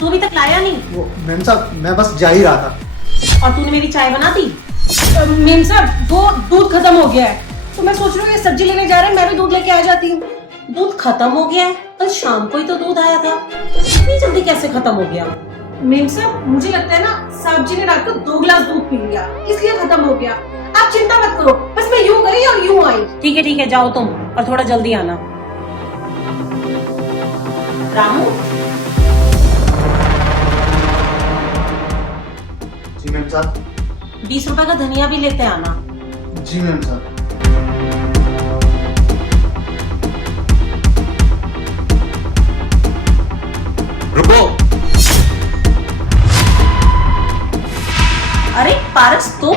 तू अभी तक लाया नहीं? वो मैम साहब मैं बस जा ही रहा था। और तूने मेरी चाय बना दी? मेम साहब वो दूध खत्म हो गया है, तो मैं सोच रही हूँ ये सब्जी लेने जा रहे हैं, मैं भी दूध लेके आ जाती हूँ। दूध खत्म हो गया है? कल शाम को ही तो दूध आया था, इतनी जल्दी कैसे खत्म हो गया? मेम साहब मुझे लगता है ना साहब जी ने रात को 2 गिलास दूध पी लिया, इसलिए खत्म हो गया। आप चिंता मत करो, बस मैं यूं गई और यूं आई। ठीक है जाओ तुम, और थोड़ा जल्दी आना। रामू, जी मैम साहब। 20 रुपए का धनिया भी लेते आना। जी मैम साहब। रुको। अरे पारस तो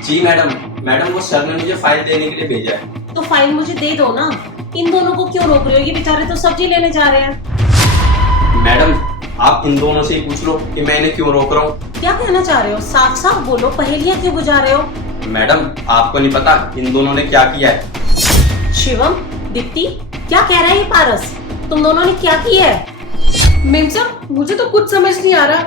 जी मैडम वो सर ने मुझे फाइल देने के लिए भेजा है। तो फाइल मुझे दे दो ना। इन दोनों को क्यों रोक रहे हो? ये बेचारे तो सब्जी लेने जा रहे हैं। मैडम आप इन दोनों से ही पूछ लो कि मैं इन्हें क्यों रोक रहा हूँ। क्या कहना चाह रहे हो? साफ साफ बोलो, पहेलियां क्यों बुझा रहे हो? मैडम आपको नहीं पता इन दोनों ने क्या किया है। शिवम, दीप्ति, क्या कह रहा है ये पारस? तुम दोनों ने क्या किया है? मेम साहब मुझे तो कुछ समझ नहीं आ रहा,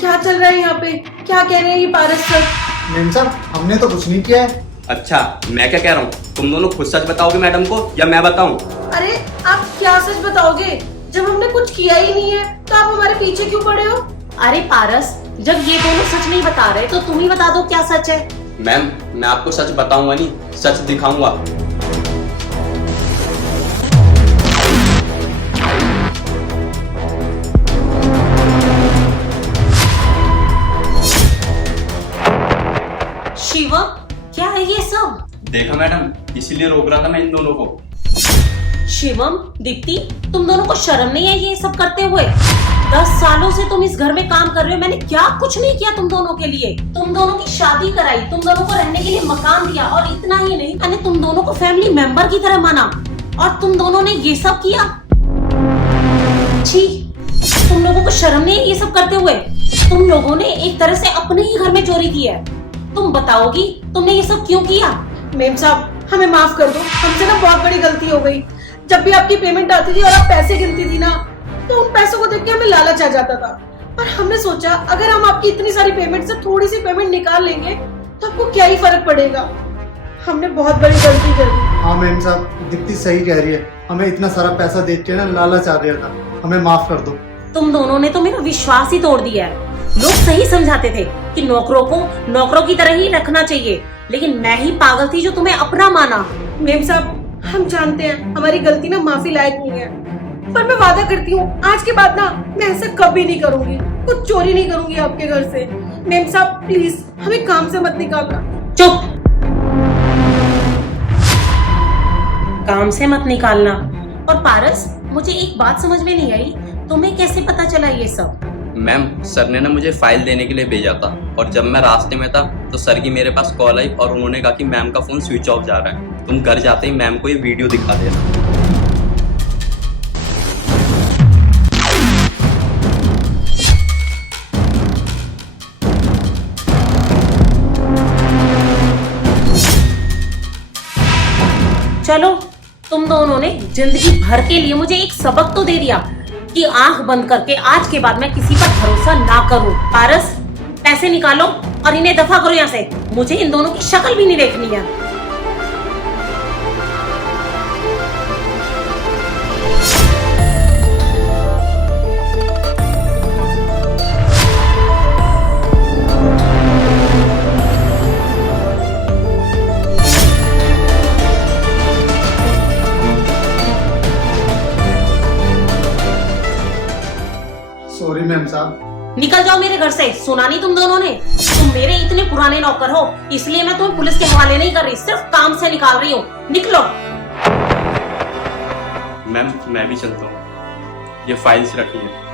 क्या चल रहा है यहाँ पे, क्या कह रहे हैं ये पारस सर? मैम साहब हमने तो कुछ नहीं किया है। अच्छा मैं क्या कह रहा हूँ, तुम दोनों खुद सच बताओगे मैडम को या मैं बताऊँ? अरे आप क्या सच बताओगे? जब हमने कुछ किया ही नहीं है तो आप हमारे पीछे क्यों पड़े हो? अरे पारस, जब ये दोनों सच नहीं बता रहे तो तुम ही बता दो क्या सच है। मैम मैं आपको सच बताऊंगा नहीं, सच दिखाऊंगा। शिवम, क्या है ये सब? देखा मैडम, इसीलिए रोक रहा था मैं इन दोनों को। शिवम, दीप्ति, तुम दोनों को शर्म नहीं है ये सब करते हुए? 10 सालों से तुम इस घर में काम कर रहे हो, मैंने क्या कुछ नहीं किया तुम दोनों के लिए। तुम दोनों की शादी कराई, तुम दोनों को रहने के लिए मकान दिया, और इतना ही नहीं, मैंने तुम दोनों को फैमिली मेंबर की तरह माना, और तुम दोनों ने ये सब किया। छी, तुम लोगों को शर्म नहीं है ये सब करते हुए? तुम लोगों ने एक तरह से अपने ही घर में चोरी की है। तुम बताओगी तुमने ये सब क्यों किया? मेम साहब हमें माफ कर दो, हमसे ना बहुत बड़ी गलती हो गई। जब भी आपकी पेमेंट आती थी और आप पैसे गिनती थी ना, तो उन पैसों को देख के हमें लालच आ जाता था, और हमने सोचा अगर हम आपकी इतनी सारी पेमेंट से थोड़ी सी पेमेंट निकाल लेंगे तो आपको क्या ही फर्क पड़ेगा। हमने बहुत बड़ी गलती कर दी। हाँ मैम साहब दीप्ति सही कह रही है, हमें इतना सारा पैसा देख के ना लालच आ गया था, हमें माफ कर दो। तुम दोनों ने तो मेरा विश्वास ही तोड़ दिया है। लोग सही समझाते थे कि नौकरों को नौकरों की तरह ही रखना चाहिए, लेकिन मैं ही पागल थी जो तुम्हें अपना माना। मेम साहब हम जानते हैं हमारी गलती ना माफी लायक नहीं है, पर मैं वादा करती हूँ आज के बाद ना मैं ऐसा कभी नहीं करूंगी, कुछ चोरी नहीं करूंगी आपके घर से। मेम साहब प्लीज हमें काम से मत निकालना। चुप, काम से मत निकालना। और पारस, मुझे एक बात समझ में नहीं आई, तुम्हें कैसे पता चला ये सब? मैम सर ने ना मुझे फाइल देने के लिए भेजा था, और जब मैं रास्ते में था तो सर की मेरे पास कॉल आई और उन्होंने कहा कि मैम का फोन स्विच ऑफ जा रहा है, तुम घर जाते ही मैम को ये वीडियो दिखा देना। चलो, तुम दोनों ने जिंदगी भर के लिए मुझे एक सबक तो दे दिया कि आंख बंद करके आज के बाद मैं किसी पर भरोसा ना करूं। पारस, पैसे निकालो और इन्हें दफा करो यहाँ से, मुझे इन दोनों की शक्ल भी नहीं देखनी है। सॉरी मैम साहब। निकल जाओ मेरे घर से, सुना नहीं तुम दोनों ने? तुम मेरे इतने पुराने नौकर हो, इसलिए मैं तुम्हें पुलिस के हवाले नहीं कर रही, सिर्फ काम से निकाल रही हूँ। निकलो। मैम मैं भी चलता हूँ, ये फाइल्स रखी है।